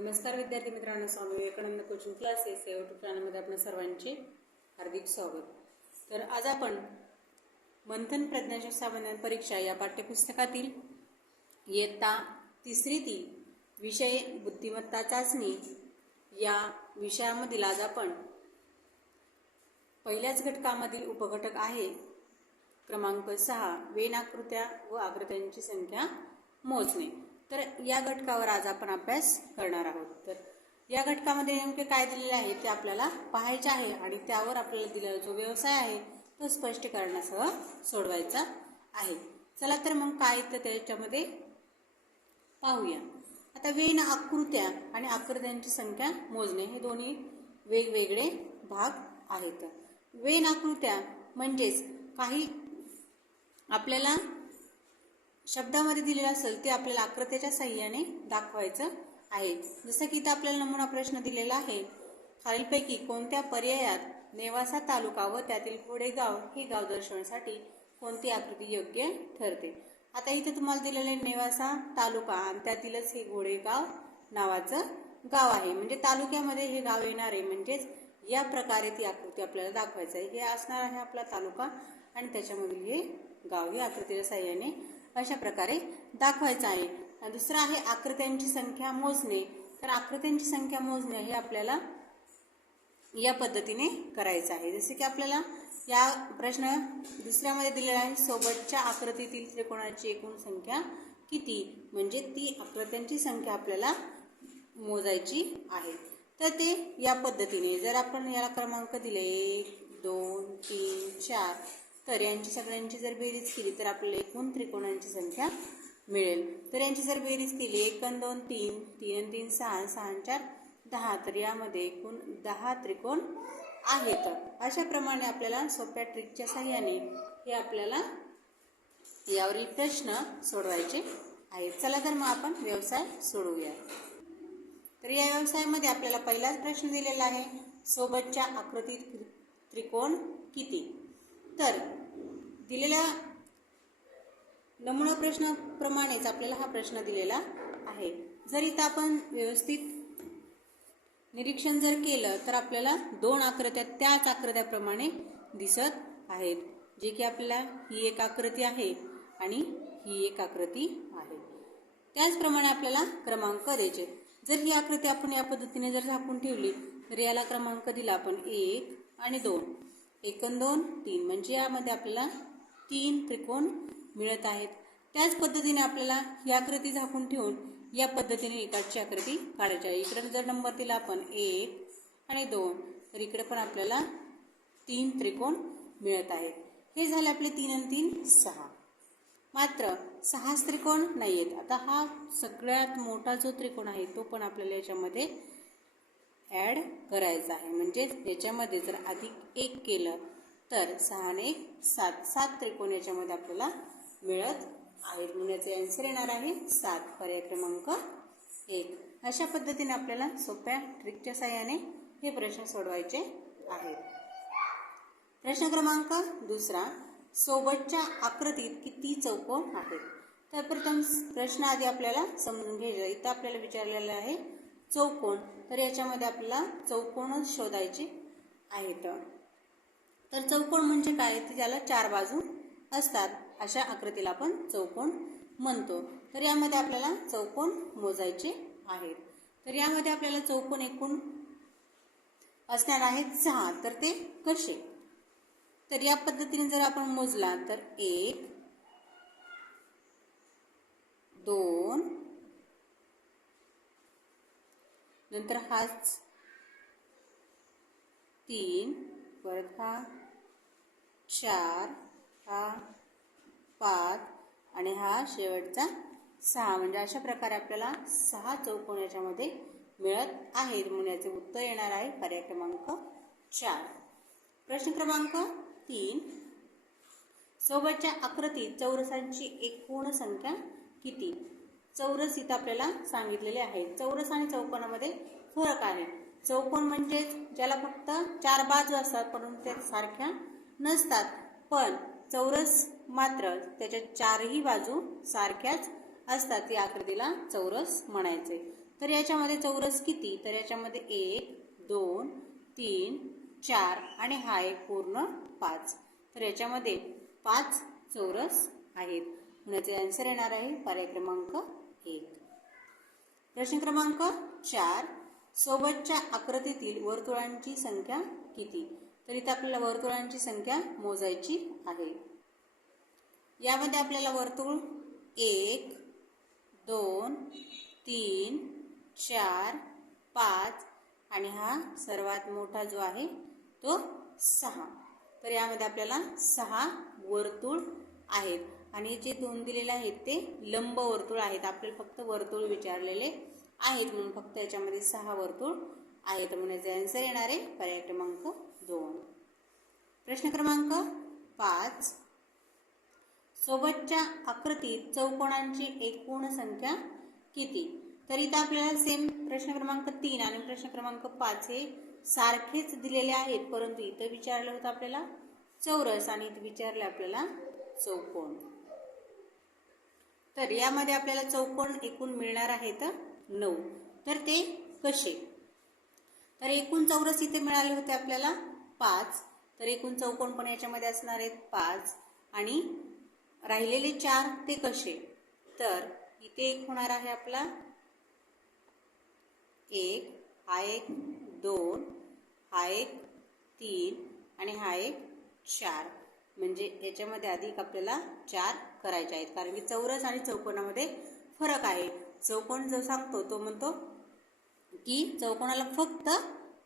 नमस्कार विद्यार्थी मित्रांनो, स्वामी विवेकानंद कोचिंग क्लासेस या यूट्यूब चॅनलमध्ये आपल्या सर्वांचे हार्दिक स्वागत. तर आज आपण मंथन प्रज्ञाशक्ती परीक्षा या पाठ्यपुस्तकातील इयत्ता तिसरीतील विषय बुद्धिमत्ता चाचणी या विषयामधील आज आपण पहिल्याच घटकामधील उपघटक आहे क्रमांक 6 वेन आकृत्या व आकृत्यांची संख्या मोजणे. तर या घटकावर आज आपण अभ्यास करणार आहोत. तर या घटकामध्ये नेमके काय दिलेले आहे ते आपल्याला पाहायचे आहे आणि त्यावर आपल्याला दिलेला जो व्यवसाय आहे तो स्पष्टीकरणासह सोडवायचा आहे. चला तर मग काय तर त्याच्यामध्ये पाहूया. आता वेन आकृत्या आणि आकृत्यांची संख्या मोजणे हे दोन्ही वेगवेगळे भाग आहेत. वेन आकृत्या म्हणजेच काही आपल्याला शब्दामध्ये दिलेलं असेल ते आपल्याला आकृत्याच्या साहाय्याने दाखवायचं आहे. जसं की इथं आपल्याला नमुना प्रश्न दिलेला आहे, खालीलपैकी कोणत्या पर्यायात नेवासा तालुका व त्यातील घोडेगाव हे गाव दर्शवण्यासाठी कोणती आकृती योग्य ठरते. आता इथे तुम्हाला दिलेले नेवासा तालुका आणि त्यातीलच हे घोडेगाव नावाचं गाव आहे, म्हणजे तालुक्यामध्ये हे गाव येणार आहे, म्हणजेच या प्रकारे ती आकृती आपल्याला दाखवायचं आहे. हे असणार आहे आपला तालुका आणि त्याच्यामधील हे गाव हे आकृतीच्या साहाय्याने अशा प्रकारे दाखवायचं आहे. दुसरं आहे आकृत्यांची संख्या मोजणे. तर आकृत्यांची संख्या मोजणे हे आपल्याला या पद्धतीने करायचं आहे. जसे की आपल्याला या प्रश्न दुसऱ्यामध्ये दिलेला आहे, सोबतच्या आकृतीतील त्रिकोणाची एकूण संख्या किती, म्हणजे ती आकृत्यांची संख्या आपल्याला मोजायची आहे. तर ते या पद्धतीने जर आपण याला क्रमांक दिले 1 2 3 4 तर यांची सगळ्यांची जर बेरीज केली तर आपल्याला एकूण त्रिकोणांची संख्या मिळेल. तर यांची जर बेरीज केली 1 आणि 2 3 3 आणि 3 6 6 आणि 4 10 तर यामध्ये एकूण 10 त्रिकोण आहेत. अशाप्रमाणे आपल्याला सोप्या ट्रिकच्या साहाय्याने हे आपल्याला यावरील प्रश्न सोडवायचे आहेत. चला तर मग आपण व्यवसाय सोडवूया. तर या व्यवसायामध्ये आपल्याला पहिलाच प्रश्न दिलेला आहे, सोबतच्या आकृतीत त्रिकोण किती. तर दिलेल्या नमुना प्रश्नाप्रमाणेच आपल्याला हा प्रश्न दिलेला आहे. जर इथं आपण व्यवस्थित निरीक्षण जर केलं तर आपल्याला दोन आकृत्या त्याच आकृत्याप्रमाणे दिसत आहेत, जे की आपल्याला ही एक आकृती आहे आणि ही एक आकृती आहे. त्याचप्रमाणे आपल्याला क्रमांक द्यायचे. जर ही आकृती आपण या पद्धतीने जर झाकून ठेवली तर याला क्रमांक दिला आपण 1 आणि 2 1 आणि 2 3 म्हणजे यामध्ये आपल्याला 3 त्रिकोण मिळत आहेत. त्याच पद्धतीने आपल्याला ही आकृती झाकून ठेवून या पद्धतीने एकाची आकृती काढायची आहे. इकडे जर नंबर दिला आपण 1 आणि 2 तर इकडे पण आपल्याला 3 त्रिकोण मिळत आहेत. हे झाले आपले 3 आणि 3 6. मात्र 6 त्रिकोण नाही आहेत. आता हा सगळ्यात मोठा जो त्रिकोण आहे तो पण आपल्याला याच्यामध्ये ॲड करायचा आहे. म्हणजे याच्यामध्ये जर अधिक 1 केलं तर 6 आणि 1 7 7 त्रिकोण याच्यामध्ये आपल्याला मिळत आहेत. म्हणून याचे आन्सर येणार आहे 7, पर्याय क्रमांक 1. अशा पद्धतीने आपल्याला सोप्या ट्रिकच्या साहाय्याने हे प्रश्न सोडवायचे आहेत. प्रश्न क्रमांक 2, सोबतच्या आकृतीत किती चौकोन आहेत. तर प्रथम प्रश्न आधी आपल्याला समजून घ्यायचा. इथं आपल्याला विचारलेलं आहे चौकोन, तर याच्यामध्ये आपल्याला चौकोनच शोधायचे आहेत. तर चौकोन म्हणजे काय, तर त्याला 4 बाजू असतात, अशा आकृतीला आपण चौकोन म्हणतो. तर यामध्ये आपल्याला चौकोन मोजायचे आहेत. तर यामध्ये आपल्याला चौकोन एकूण असणार आहेत 6. तर ते कसे, तर या पद्धतीने जर आपण मोजला तर 1 2 नंतर हाच 3 परत हा 4 हा 5 आणि हा शेवटचा 6. म्हणजे अशा प्रकारे आपल्याला 6 चौकोन याच्यामध्ये मिळत आहेत. म्हणून याचे उत्तर येणार आहे पर्याय क्रमांक 4. प्रश्न क्रमांक 3, सोबतच्या आकृतीत चौरसांची एकूण संख्या किती. चौरस इथं आपल्याला सांगितलेले आहे. चौरस आणि चौकोनामध्ये फरक आहे. चौकोन म्हणजे ज्याला फक्त 4 बाजू असतात परंतु त्या सारख्या नसतात, पण चौरस मात्र त्याच्या 4ही बाजू सारख्याच असतात. या आकृतीला चौरस म्हणायचे. तर याच्यामध्ये चौरस किती? तर याच्यामध्ये 1 2 3 4 आणि हा एक पूर्ण 5. तर याच्यामध्ये 5 चौरस आहेत. याचे आन्सर येणार आहे पर्याय क्रमांक 1. प्रश्न क्रमांक 4. सोबतच्या आकृतीतील वर्तुळांची संख्या किती? तर इथे आपल्याला वर्तुळांची संख्या मोजायची आहे. यामध्ये आपल्याला वर्तुळ 1 2 3 4 5 आणि हा सर्वात मोठा जो आहे तो 6. तर यामध्ये आपल्याला 6 वर्तुळ आहेत आणि जे 2 दिलेले आहेत ते लंब वर्तुळ आहेत. आपल्याला फक्त वर्तुळ विचारलेले आहेत म्हणून फक्त याच्यामध्ये 6 वर्तुळ आहेत. म्हणून याचा आन्सर येणार आहे पर्याय क्रमांक 2. प्रश्न क्रमांक 5. सोबतच्या आकृतीत चौकोनांची एकूण संख्या किती? तर इथं आपल्याला सेम प्रश्न क्रमांक 3 आणि प्रश्न क्रमांक 5 हे सारखेच दिलेले आहेत, परंतु इथं विचारलं होतं आपल्याला चौरस आणि इथं विचारलं आपल्याला चौकोन. तर यामध्ये आपल्याला चौकोन एकूण मिळणार आहेत 9. तर ते कसे? तर एकूण चौरस इथे मिळाले होते आपल्याला 5. तर एकूण चौकोन पण याच्यामध्ये असणार आहेत 5 आणि राहिलेले 4 ते कसे? तर इथे एक होणार आहे आपला 1, हा एक 2, हा एक 3 आणि हा एक 4. म्हणजे याच्यामध्ये अधिक आपल्याला 4 करायचे आहेत, कारण की चौरस आणि चौकोनामध्ये फरक आहे. चौकोन जो सांगतो तो म्हणतो की चौकोनाला फक्त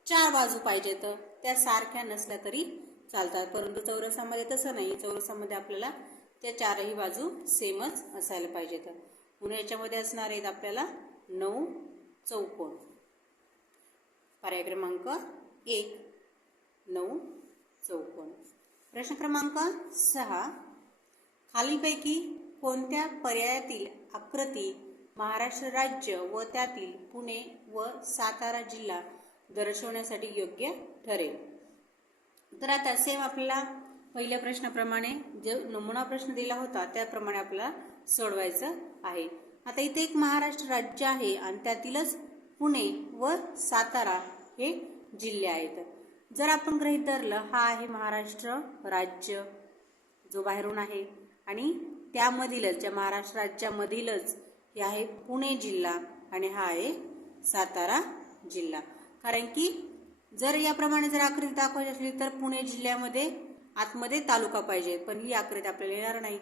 4 बाजू पाहिजेत, त्या सारख्या नसल्या तरी चालतात, परंतु चौरसामध्ये तसं नाही. चौरसामध्ये आपल्याला त्या 4ही बाजू सेमच असायला पाहिजेत. म्हणून याच्यामध्ये असणार आहेत आपल्याला 9 चौकोन. पर्याय क्रमांक 1 9 चौकोन. प्रश्न क्रमांक 6. खालीलपैकी कोणत्या पर्यायातील आकृती महाराष्ट्र राज्य व त्यातील पुणे व सातारा जिल्हा दर्शवण्यासाठी योग्य ठरेल? तर आता सेम आपल्याला पहिल्या प्रश्नाप्रमाणे जो नमुना प्रश्न दिला होता त्याप्रमाणे आपल्याला सोडवायचं आहे. आता इथे एक महाराष्ट्र राज्य आहे आणि त्यातीलच पुणे व सातारा हे जिल्हे आहेत. जर आपण गृहीत धरलं हा आहे महाराष्ट्र राज्य जो बाहेरून आहे आणि त्यामधीलच ज्या महाराष्ट्र राज्यामधीलच हे आहे पुणे जिल्हा आणि हा आहे सातारा जिल्हा. कारण की जर याप्रमाणे जर आकृती दाखवायची असली तर पुणे जिल्ह्यामध्ये आतमध्ये तालुका पाहिजे, पण ही आकृती आपल्याला येणार नाही.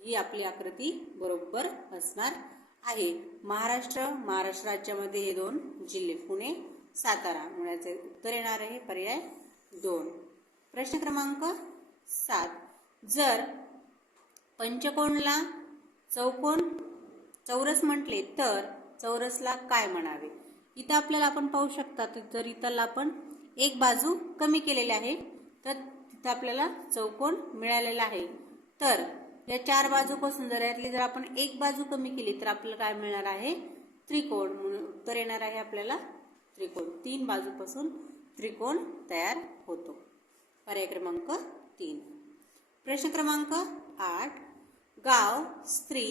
ही आपली आकृती बरोबर असणार आहे. महाराष्ट्र राज्यामध्ये हे 2 जिल्हे पुणे सातारा, याचे उत्तर येणार आहे पर्याय 2. प्रश्न क्रमांक 7. जर पंचकोनला चौरस म्हटले तर चौरसला काय म्हणावे? इथं आपल्याला आपण पाहू शकता, तर इथं आपण एक बाजू कमी केलेली आहे, तर तिथं आपल्याला चौकोन मिळालेला आहे. तर या 4 बाजूपासून जर यातली जर आपण एक बाजू कमी केली तर आपल्याला काय मिळणार आहे? त्रिकोण. म्हणून उत्तर येणार आहे आपल्याला त्रिकोण. 3 बाजूपासून त्रिकोण तयार होतो. पर्याय क्रमांक 3. प्रश्न क्रमांक 8. गाव, स्त्री,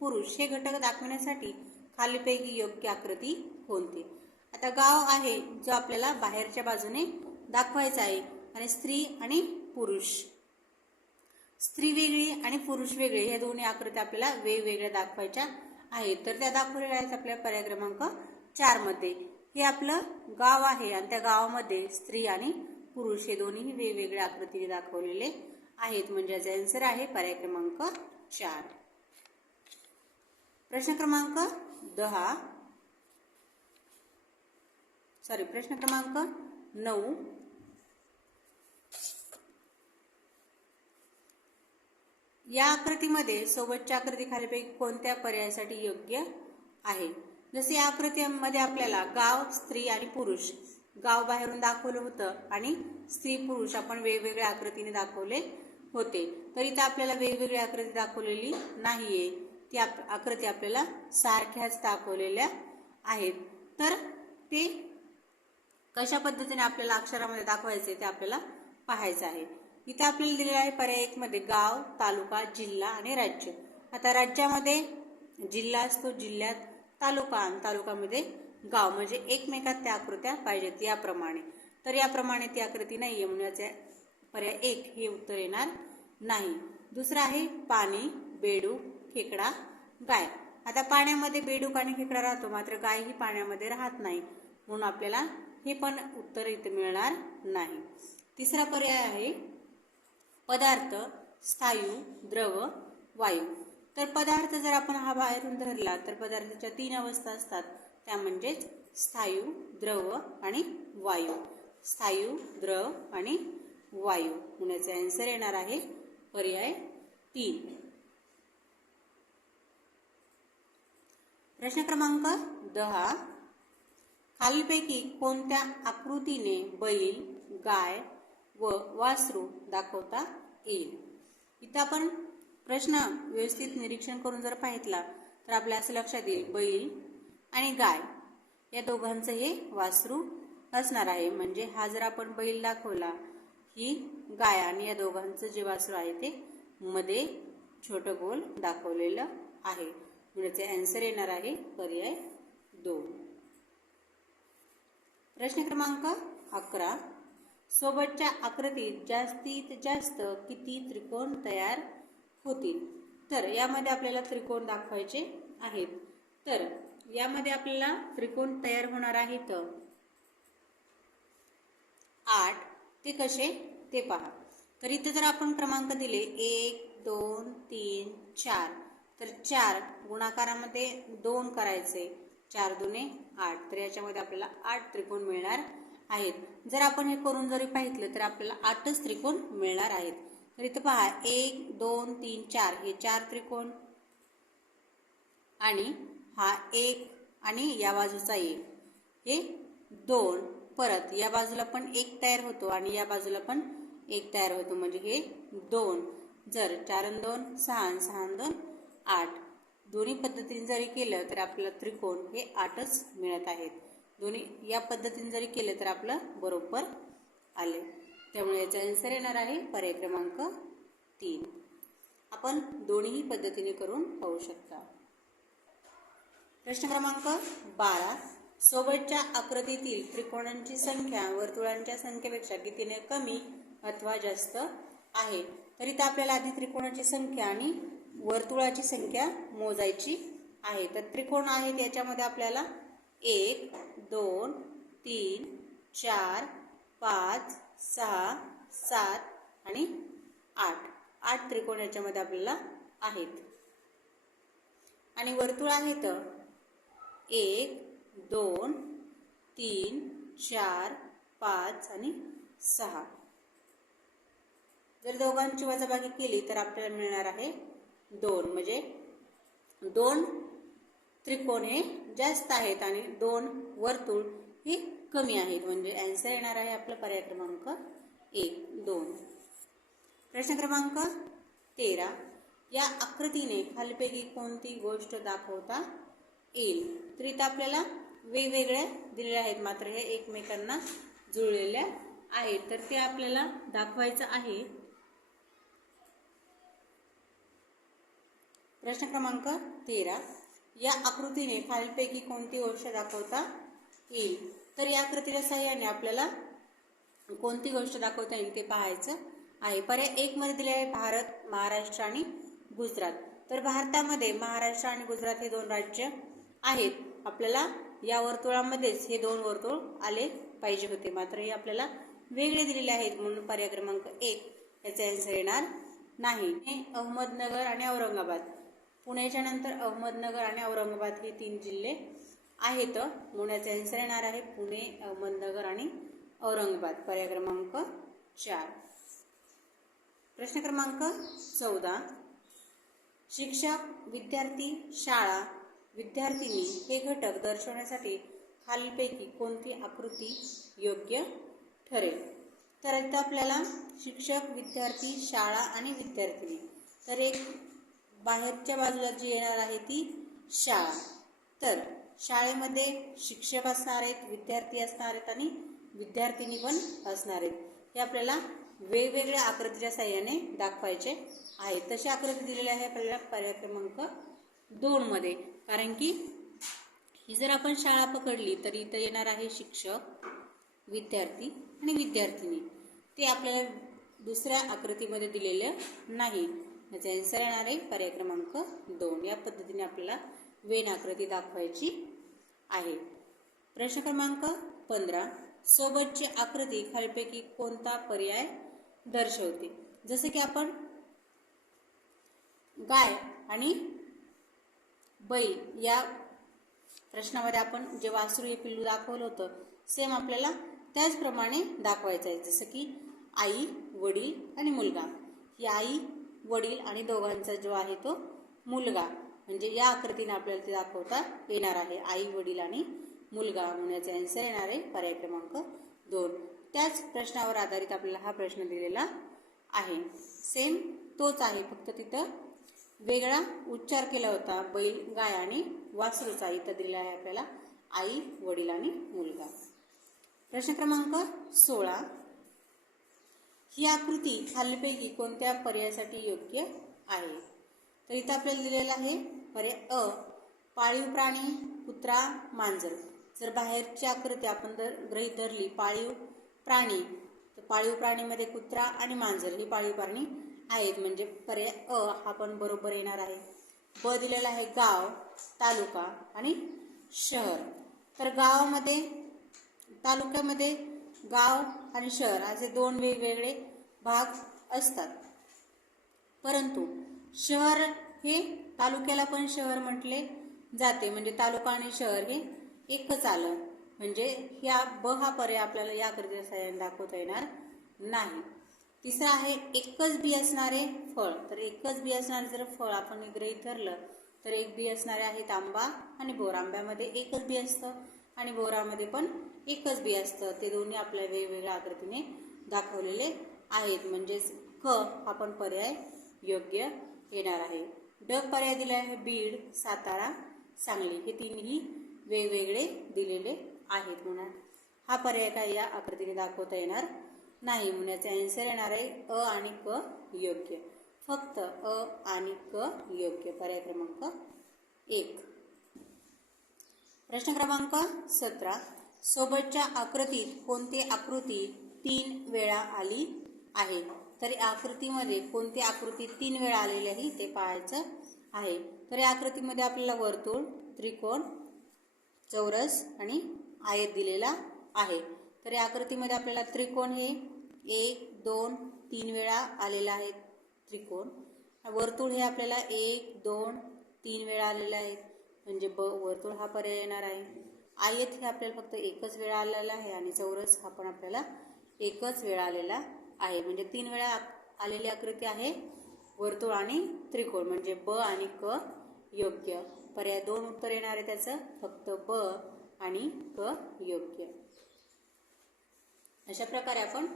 पुरुष हे घटक दाखवण्यासाठी खालीपैकी योग्य आकृती कोणती? आता गाव आहे जो आपल्याला बाहेरच्या बाजूने दाखवायचा आहे आणि स्त्री आणि पुरुष, स्त्री वेगळी आणि पुरुष वेगळे, या दोन्ही आकृत्या आपल्याला वेगवेगळ्या दाखवायच्या आहेत. तर त्या दाखवलेल्या आहेत आपल्या पर्याय क्रमांक 4 मध्ये. हे आपलं गाव आहे आणि त्या गावामध्ये स्त्री आणि पुरुष हे दोन्ही वेगवेगळ्या आकृतीने दाखवलेले आहेत. म्हणजे याचा आन्सर आहे पर्याय क्रमांक 4. प्रश्न क्रमांक 10. प्रश्न क्रमांक 9. या आकृतीमध्ये सोबतच्या आकृती खालीपैकी कोणत्या पर्यायासाठी योग्य आहे? जसे या आकृतीमध्ये आपल्याला गाव, स्त्री आणि पुरुष, गाव बाहेरून दाखवलं होतं आणि स्त्री पुरुष आपण वेगवेगळ्या आकृतीने दाखवले होते. तर इथं आपल्याला वेगवेगळी आकृती दाखवलेली नाहीये, ती आकृती आपल्याला सारख्याच दाखवलेल्या आहेत. तर ते कशा पद्धतीने आपल्याला अक्षरामध्ये दाखवायचे ते आपल्याला पाहायचं आहे. इथे आपल्याला दिलेलं आहे पर्याय 1 मध्ये गाव, तालुका, जिल्हा आणि राज्य. आता राज्यामध्ये जिल्हा असतो, जिल्ह्यात तालुका आणि तालुक्यामध्ये गाव म्हणजे एकमेकात त्या आकृत्या पाहिजेत याप्रमाणे. तर याप्रमाणे ती आकृती नाही आहे म्हणून याचे पर्याय 1 हे उत्तर येणार नाही. दुसरं आहे पाणी, बेडूक, खेकडा, गाय. आता पाण्यामध्ये बेडूक आणि खेकडा राहतो, मात्र गाय ही पाण्यामध्ये राहत नाही म्हणून आपल्याला हे पण उत्तर इथे मिळणार नाही. तिसरा पर्याय आहे पदार्थ, स्थायू, द्रव, वायू. तर पदार्थ जर आपण हा बाहेरून धरला तर पदार्थाच्या 3 अवस्था असतात, त्या म्हणजेच स्थायू, द्रव आणि वायू. स्थायू, द्रव आणि वायू होण्याचा आन्सर येणार आहे पर्याय 3. प्रश्न क्रमांक 10. खालीलपैकी कोणत्या आकृतीने बैल, गाय व वासरू दाखवता येईल? इथं आपण प्रश्न व्यवस्थित निरीक्षण करून जर पाहितला तर आपल्या असं लक्षात येईल बैल आणि गाय या दोघांचं हे वासरू असणार आहे. म्हणजे हा जर आपण बैल दाखवला, ही गाय आणि या दोघांचं जे वासरू आहे ते मध्ये छोटं गोल दाखवलेलं आहे. म्हणजे आन्सर येणार आहे पर्याय 2. प्रश्न क्रमांक 11. सोबतच्या आकृतीत जास्तीत जास्त किती त्रिकोण तयार होतील? तर यामध्ये आपल्याला त्रिकोण दाखवायचे आहेत. तर यामध्ये आपल्याला त्रिकोण तयार होणार आहेत 8. ते कसे ते पहा. तर इथे जर आपण क्रमांक दिले 1, 2, 3, 4 तर 4 गुणाकारामध्ये 2 करायचे, 4 दुने 8. तर याच्यामध्ये आपल्याला 8 त्रिकोण मिळणार आहेत. जर आपण हे करून जरी पाहितलं तर आपल्याला 8च त्रिकोण मिळणार आहेत. तर इथं पहा 1, 2, 3, 4 हे 4 त्रिकोण आणि हा 1 आणि या बाजूचा 1 हे 2. परत या बाजूला पण 1 तयार होतो आणि या बाजूला पण 1 तयार होतो म्हणजे हे 2. जर 4 आणि 2 6, 6 आणि 2 8. दोन्ही पद्धतीने जरी केलं तर आपल्याला त्रिकोण हे 8च मिळत आहेत. दोन्ही या पद्धतीने जरी केलं तर आपलं बरोबर आले. त्यामुळे याचा आन्सर येणार आहे पर्याय क्रमांक 3. आपण दोन्ही पद्धतीने करून पाहू शकता. प्रश्न क्रमांक 12. सोबतच्या आकृतीतील त्रिकोणांची संख्या वर्तुळांच्या संख्येपेक्षा कितीने कमी अथवा जास्त आहे? तर इथं आपल्याला आधी त्रिकोणाची संख्या आणि वर्तुळाची संख्या मोजायची आहे. तर त्रिकोण आहेत याच्यामध्ये आपल्याला 1, 2, 3, 4, 5, 6, 7 आणि 8. 8 त्रिकोण याच्यामध्ये आपल्याला आहेत. आणि वर्तुळ आहेत 1, 2, 3, 4, 5 आणि 6. जर दोघांची वजाबाकी केली तर आपल्याला मिळणार आहे 2. म्हणजे 2 त्रिकोण हे जास्त आहेत आणि 2 वर्तुळ हे कमी आहेत. म्हणजे आन्सर येणार आहे आपला पर्याय क्रमांक 1, 2. प्रश्न क्रमांक 13. या आकृतीने खालीलपैकी कोणती गोष्ट दाखवता येईल? तर इथं आपल्याला वेगवेगळ्या दिलेल्या आहेत, मात्र हे एकमेकांना जुळलेल्या आहेत. तर ते आपल्याला दाखवायचं आहे. प्रश्न क्रमांक 13. या आकृतीने खालीलपैकी कोणती गोष्ट दाखवता येईल? तर या आकृतीच्या सहाय्याने आपल्याला कोणती गोष्ट दाखवता येईल ते पाहायचं आहे. पर्याय 1 मध्ये दिले आहे भारत, महाराष्ट्र आणि गुजरात. तर भारतामध्ये महाराष्ट्र आणि गुजरात हे 2 राज्य आहेत. आपल्याला या वर्तुळामध्येच हे 2 वर्तुळ आले पाहिजे होते, मात्र हे आपल्याला वेगळे दिलेले आहेत म्हणून पर्याय क्रमांक 1 याचा आन्सर येणार नाही. अहमदनगर आणि औरंगाबाद. पुण्याच्या नंतर अहमदनगर आणि औरंगाबाद हे 3 जिल्हे आहेत म्हणून याचा आन्सर येणार आहे पुणे, अहमदनगर आणि औरंगाबाद. पर्याय क्रमांक 4. प्रश्न क्रमांक 14. शिक्षक, विद्यार्थी, शाळा, विद्यार्थिनी हे घटक दर्शवण्यासाठी खालीलपैकी कोणती आकृती योग्य ठरेल? तर इथं आपल्याला शिक्षक, विद्यार्थी, शाळा आणि विद्यार्थिनी. तर एक बाहेरच्या बाजूला जी येणार आहे ती शाळा. तर शाळेमध्ये शिक्षक असणार आहेत, विद्यार्थी असणार आहेत आणि विद्यार्थिनी पण असणार आहेत. हे आपल्याला वेगवेगळ्या आकृतीच्या साहाय्याने दाखवायचे आहे. तशी आकृती दिलेली आहे आपल्याला पर्याय क्रमांक 2 मध्ये, कारण की ही जर आपण शाळा पकडली तर इथं येणार आहे शिक्षक, विद्यार्थी आणि विद्यार्थिनी. ते आपल्याला दुसऱ्या आकृतीमध्ये दिलेलं नाही. याचा आन्सर येणार आहे पर्याय क्रमांक 2. या पद्धतीने आपल्याला वेन आकृती दाखवायची आहे. प्रश्न क्रमांक 15. सोबतची आकृती खालीलपैकी कोणता पर्याय दर्शवते? जसं की आपण गाय आणि बैल या प्रश्नामध्ये आपण जे वासरू हे पिल्लू दाखवलं होतं सेम आपल्याला त्याचप्रमाणे दाखवायचं आहे. जसं की आई, वडील आणि मुलगा. ही आई, वडील आणि दोघांचा जो आहे तो मुलगा, म्हणजे या आकृतीने आपल्याला ते दाखवता येणार आहे. आई, वडील आणि मुलगा म्हणण्याचा आन्सर येणार आहे पर्याय क्रमांक 2. त्याच प्रश्नावर आधारित आपल्याला हा प्रश्न दिलेला आहे. सेम तोच आहे, फक्त तिथं वेगळा उच्चार केला होता. बैल, गाय आणि वासरूचा इथं दिलेला आहे आपल्याला आई, वडील आणि मुलगा. प्रश्न क्रमांक 16. ही आकृती खालीलपैकी कोणत्या पर्यायासाठी योग्य आहे? तर इथं आपल्याला दिलेला आहे पर्याय अ, पाळीव प्राणी, कुत्रा, मांजर. जर बाहेरची आकृती आपण गृहीत धरली पाळीव प्राणी, तर पाळीव प्राणीमध्ये कुत्रा आणि मांजर ही पाळीव प्राणी आहेत, म्हणजे पर्याय अ हा पण बरोबर येणार आहे. ब दिलेला आहे गाव, तालुका आणि शहर. तर गावामध्ये, तालुक्यामध्ये गाव आणि शहर असे दोन वेगवेगळे भाग असतात, परंतु शहर हे तालुक्याला पण शहर म्हटले जाते, म्हणजे तालुका आणि शहर हे एकच आलं, म्हणजे ह्या ब हा पर्याय आपल्याला या आकृतीच्या साहाय्याने दाखवता येणार नाही. तिसरं आहे एकच बी असणारे फळ. तर एकच बी असणारे जर फळ आपण गृहीत धरलं तर एक बी असणारे आहेत आंबा आणि बोर. आंब्यामध्ये एकच बी असतं आणि बोरामध्ये पण एकच बी असतं. ते दोन्ही आपल्या वेगवेगळ्या आकृतीने दाखवलेले आहेत, म्हणजेच क हा पण पर्याय योग्य येणार आहे. ड पर्याय दिला आहे बीड, सातारा, सांगली. हे तिन्ही वेगवेगळे दिलेले आहेत, म्हणून हा पर्याय काय या आकृतीने दाखवता येणार नाही. म्हणण्याचे आन्सर येणार आहे अ आणि क योग्य. फक्त अ आणि क योग्य. पर्याय क्रमांक 1. प्रश्न क्रमांक 17. सोबतच्या आकृतीत कोणती आकृती 3 वेळा आली आहे? तर या आकृतीमध्ये कोणती आकृती 3 वेळा आलेली आहे ते पाहायचं आहे. तर या आकृतीमध्ये आपल्याला वर्तुळ, त्रिकोण, चौरस आणि आयत दिलेला आहे. तर या आकृतीमध्ये आपल्याला त्रिकोण हे 1, 2, 3 वेळा आलेला आहे त्रिकोण. वर्तुळ हे आपल्याला 1, 2, 3 वेळा आलेलं आहे, म्हणजे ब वर्तुळ हा पर्याय येणार आहे. आयत हे आपल्याला फक्त एकच वेळा आलेला आहे आणि चौरस हा पण आपल्याला एकच वेळा आलेला आहे, म्हणजे 3 वेळा आलेली आकृती आहे वर्तुळ आणि त्रिकोण, म्हणजे ब आणि क योग्य. पर्याय 2 उत्तर येणार आहे त्याचं, फक्त ब आणि क योग्य. अशा प्रकारे आपण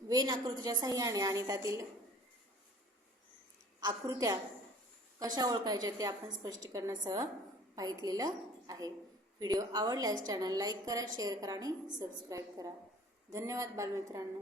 वेन आकृतीच्या साहाय्याने आणि त्यातील आकृत्या कशा ओळखायच्या ते आपण स्पष्टीकरणासह पाहितलेलं आहे. व्हिडिओ आवडल्यास चॅनल लाईक करा, शेअर करा आणि सबस्क्राईब करा. धन्यवाद बालमित्रांनो.